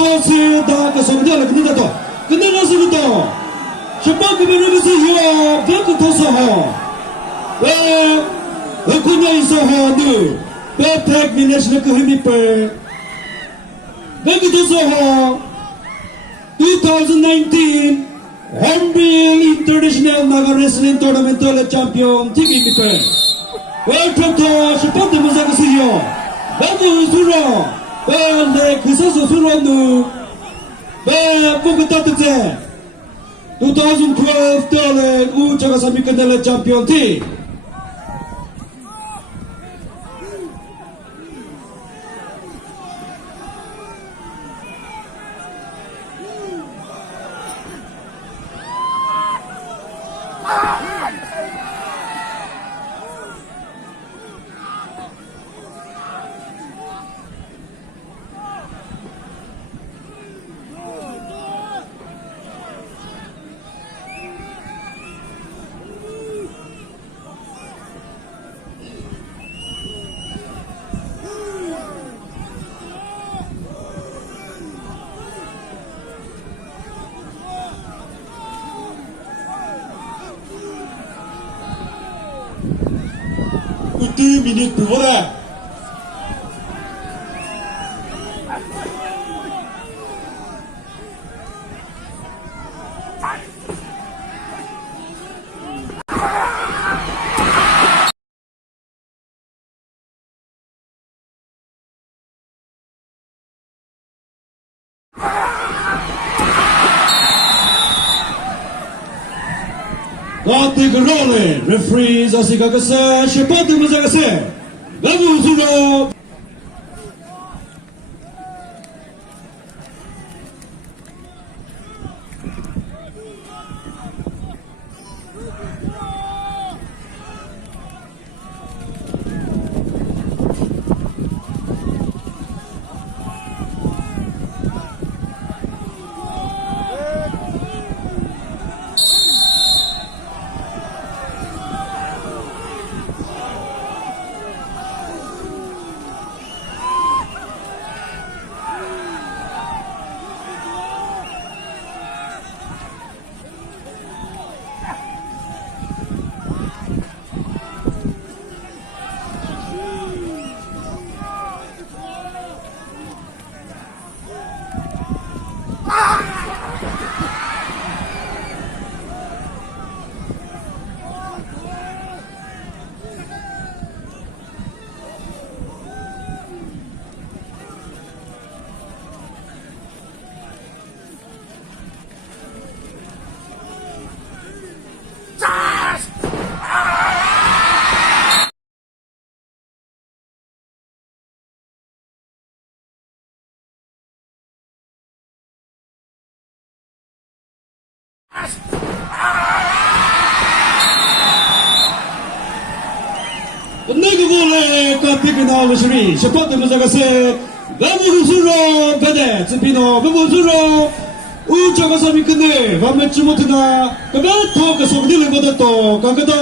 도스 다 소문자를 끝내다도 끝내놨습니다. 슈퍼급을 해보세요. 벽 도서호 왜 어쿠냐 있어호 Perfect National Commitment 벽 도서호 2019 Hornbill International Naga Wrestling Tournament Champion TV People Welcome to 슈퍼 대문사가세요. 나도 수로 내 그 선수 수로는 뽑고 따뜻해 2012 달에 우차가 3위 끝낼 챔피언 팀 우뜨 미닛 부보다 Gati Garole, referees Asikagase, Shepati Muzagase, Gabu Zuro. 내그골에 까피그 나오시니 셰퍼드 무자가세 나무 후수로 베데 츠피노 베고수로 우차가 사미 끝내 밤에 쯤어트나 그가 더 가서 니를 받았다 강가다